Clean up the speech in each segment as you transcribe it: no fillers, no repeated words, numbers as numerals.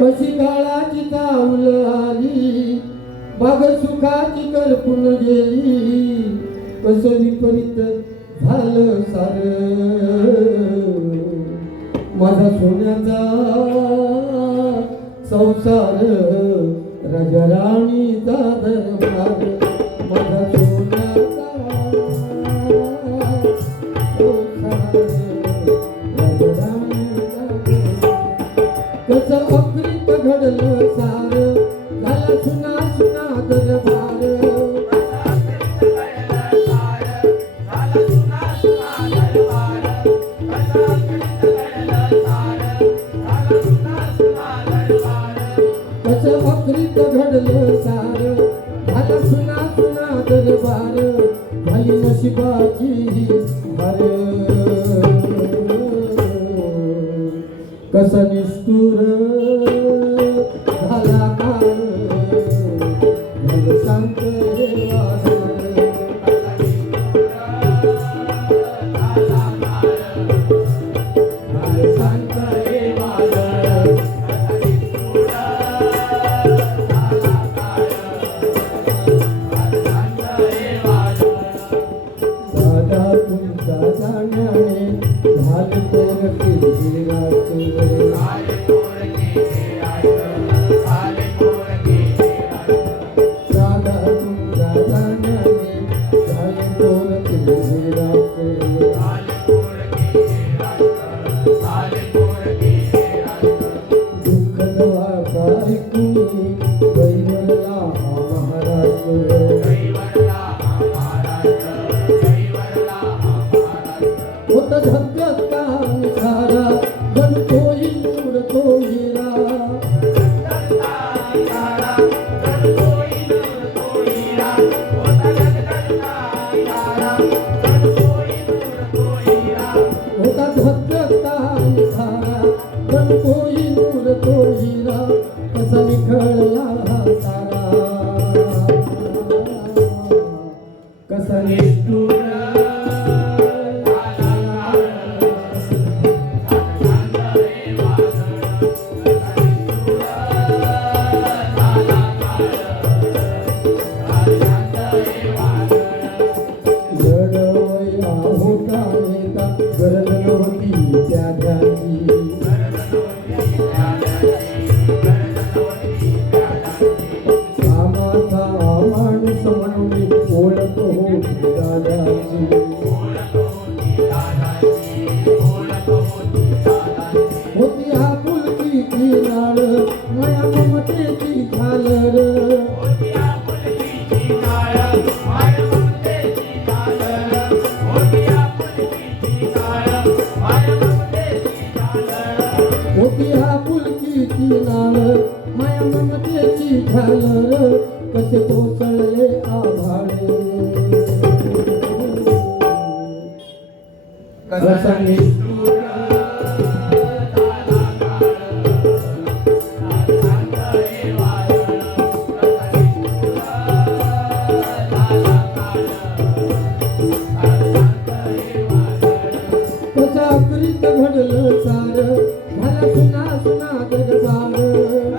कशी काळाची चावल आली बाग सुखाची करपून गेली कसं विपरीत झालं सार माझा सोन्याचा संसार राजा राणीचा दरबार माझा सोन्याचा संसार राजा राणीचा कसं अकृत घडलं सार झाला सुना सुना दरबार कसं अकृत घडलं सार झाला सुना सुना दरबार झाली नशिबाची हार कसा निष्ठुर झाला काळ झालं शांत हे वादळ झालं शांत हे वादळ दादा तुमच्या जाण्याने झालं पोर केली माया ममतेची झालर कसे कोसळले आभाळे कसा निष्ठुर कसा अकृत घडलं सार झाला सुना सुना दरबार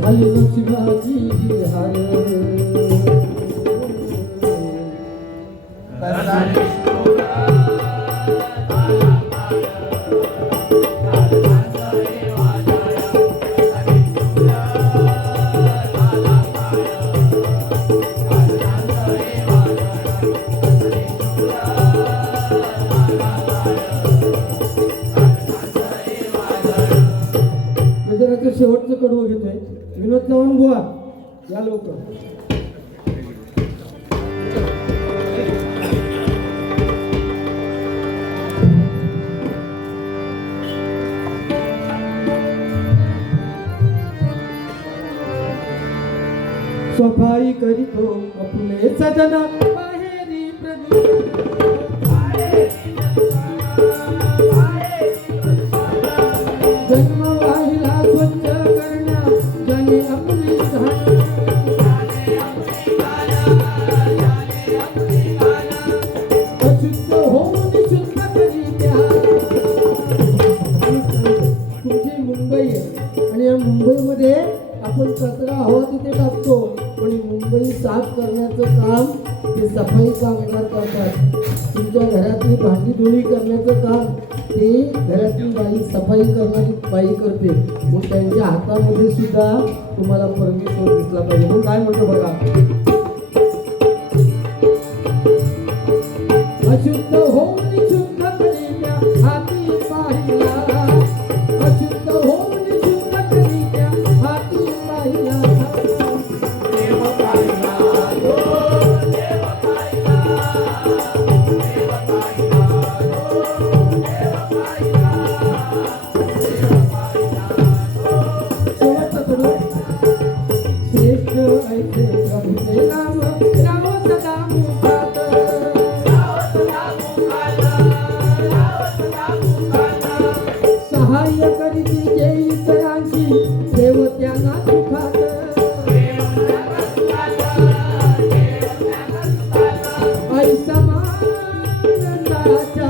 झाली नशिबाची हार शेवटचं कडवं घेतोय विनोद चव्हाण बुवा या लवकर सफाई करीतो अपुले सजना बाहेरी जन्म वाहिला स्वच्छ करण्या जनी आपली करण्याचं काम ते सफाई कामगार करतात. तुमच्या घरातली भांडी धुणी करण्याचं काम ते घरातली बाई सफाई करणारी बाई करते. मग त्यांच्या हातामध्ये सुद्धा तुम्हाला परमेश्वर दिसला पाहिजे. मग काय म्हणतो बघा, अशुद्ध होऊन शुद्ध करीत्या हाती पाहिला, अशुद्ध होऊन शुद्ध करीत्या हाती पाहिला, देव पाहिला, देव पाहिला, देव पाहिला, देव पाहिला, देव पाहिला. शेवटचा कडू, श्रेष्ठ ऐसे प्रभूचे नाम राम सदा मुखात, सहाय्य करीती जे इतरांची ठेव त्यांना सुखात, ऐसा मानंदाच्या